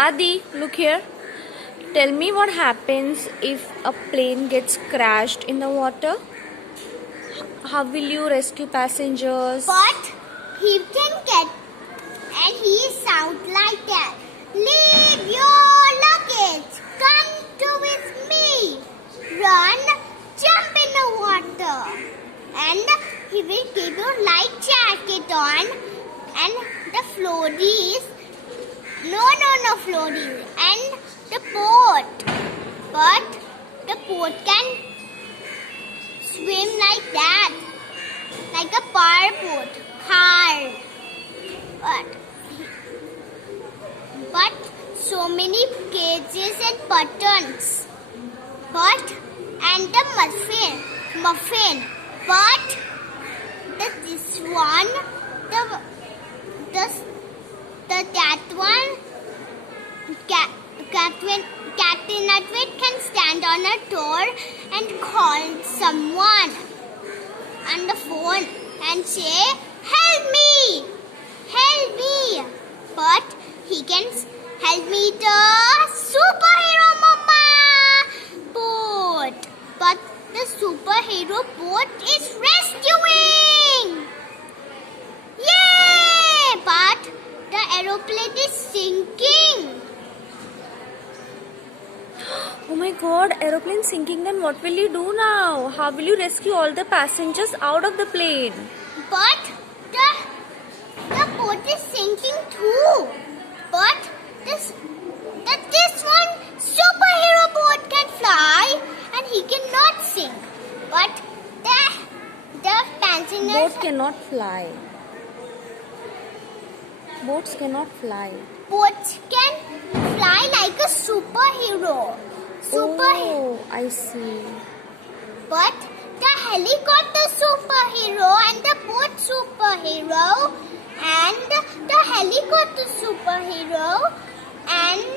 Adi, look here. Tell me what happens if a plane gets crashed in the water. How will you rescue passengers? But he can get and he sound like that. Leave your luggage. Come to with me. Run, jump in the water. And he will give you light jacket on and the floaties. No floaties. And the boat. But the boat can swim like that. Like a powerboat. Car. But so many cages and buttons. And the muffin. But this one, that one, Captain Nutwit can stand on a door and call someone on the phone and say, "Help me! Help me!" But he can help me the superhero mama boat. But the superhero boat is rescuing. Yay! But the aeroplane is sinking. Oh my god, aeroplane sinking, then what will you do now? How will you rescue all the passengers out of the plane? But the boat is sinking too. But this one superhero boat can fly and he cannot sink. But the passengers Boat cannot fly. Boats cannot fly. boats can fly like a superhero. Oh, I see. But the helicopter superhero and the boat superhero and the helicopter superhero and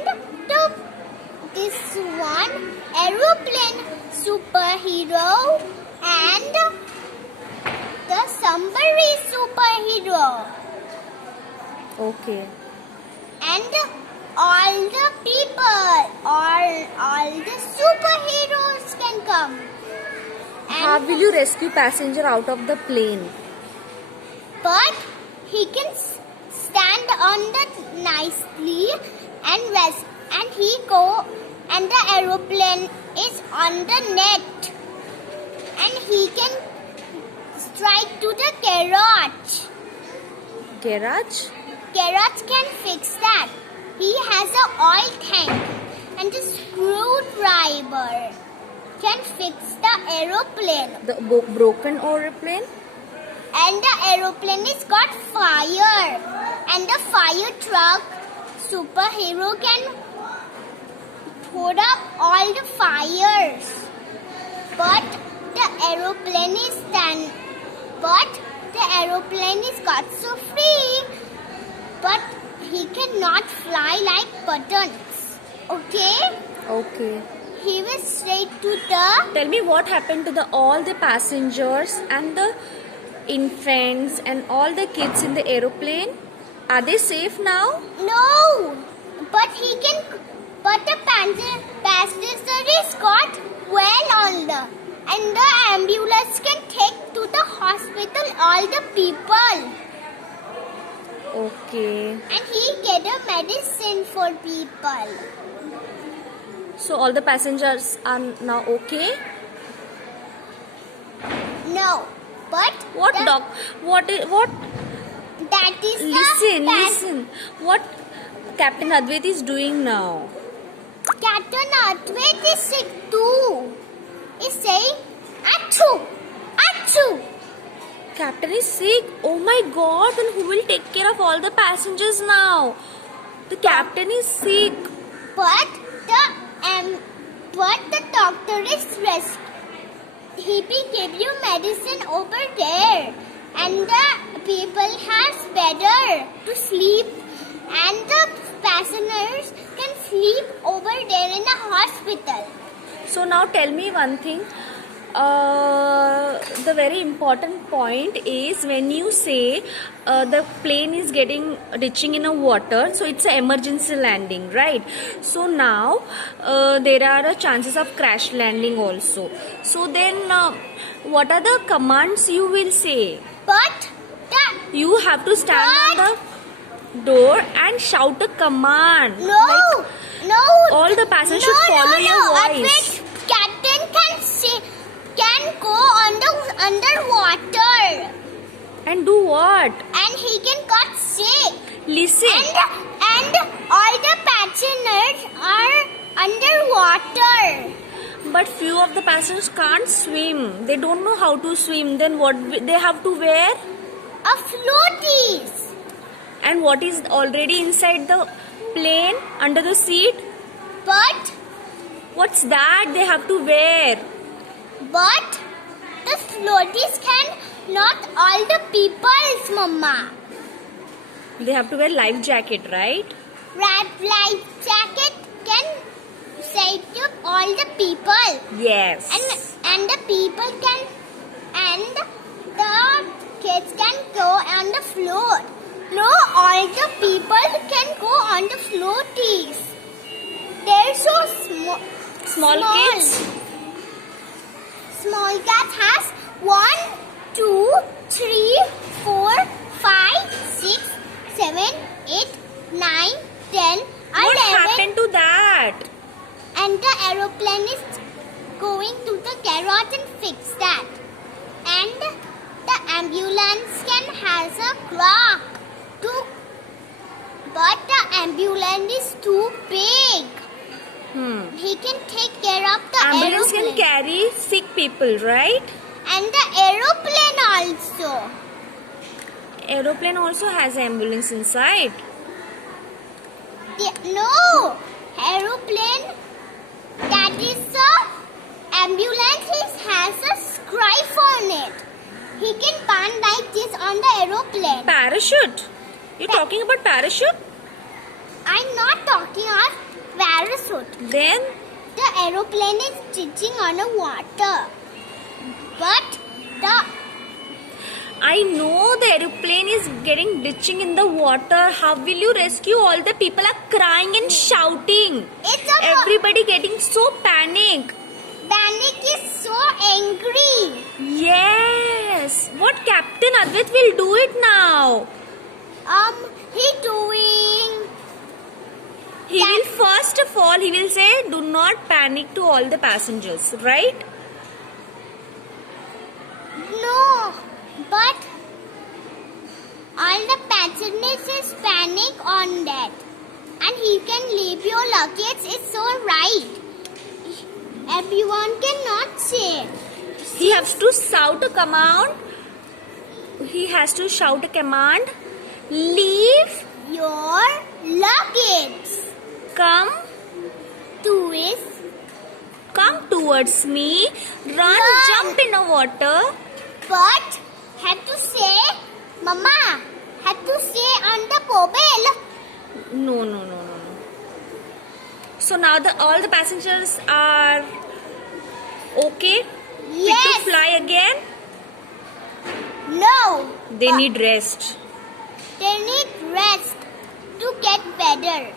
this one aeroplane superhero and the submarine superhero Okay. and all the people, all the superheroes can come. How will you rescue passenger out of the plane? But he can stand on the nicely and he go and the aeroplane is on the net and he can strike to the garage. Garage? Garage can fix that. He has a oil tank and a screwdriver can fix the aeroplane. The broken aeroplane? And the aeroplane is got fire. And the fire truck superhero can put up all the fires. But the aeroplane is got so free. But he cannot fly like buttons. Okay? Okay. He will straight to the... Tell me what happened to all the passengers and the infants and all the kids in the aeroplane? Are they safe now? No! But the passenger is got well and the ambulance can take to the hospital all the people. Okay. And he get a medicine for people. So all the passengers are now okay? No, but What that is listen. What Captain Advait is doing now? Captain Advait is sick too. He's saying, "Achoo! Achoo!" Captain is sick. Oh my god, then who will take care of all the passengers now? The captain is sick. But the doctor is rest. He will give you medicine over there, and the people has better to sleep, and the passengers can sleep over there in the hospital. So now tell me one thing. The very important point is when you say the plane is ditching in a water, so it's an emergency landing, right? So now there are chances of crash landing also. So then what are the commands you will say? But You have to stand on the door and shout a command. no, no. All the passengers should follow your voice. Wait, captain can go underwater, And do what? and he can got sick. Listen. And all the passengers are underwater. But few of the passengers can't swim. They don't know how to swim. Then what they have to wear? A floaties. And what is already inside the plane under the seat? But What's that they have to wear? the floaties can not all the people's, mama. They have to wear life jacket, right? Life jacket can save to all the people. Yes. And the people can, and the kids can go on the float. No, all the people can go on the floaties. They're so Small kids. Small cats has 1, 2, 3, 4, 5, 6, 7, 8, 9, 10, 11. What happened to that? And the aeroplane is going to the garage and fix that. And the ambulance can has a clock too, but the ambulance is too big. He can take care of the Ambulance aeroplane. can carry sick people, right? And the aeroplane also. Aeroplane also has ambulance inside. No, aeroplane. That is the ambulance. It has a scribe on it. He can band like this on the aeroplane. Parachute. You're talking about parachute? I'm not talking of parachute. Then The aeroplane is ditching on the water. But I know the aeroplane is ditching in the water. How will you rescue? All the people are crying and shouting. Everybody getting so panic. Panic is so angry. Yes. What Captain Advait will do it now? He doing. He will first of all, he will say, do not panic to all the passengers, right? No, but all the passengers is panic on that, and he can leave your luggage. It's so right. Everyone cannot say. He has to shout a command. He has to shout a command. Leave. Your luggage. Come towards me. Run. Jump in the water. But have to say, Mama, have to say on the mobile. No. So now all the passengers are okay? Fit Yes. to fly again? No. They need rest. They need rest to get better.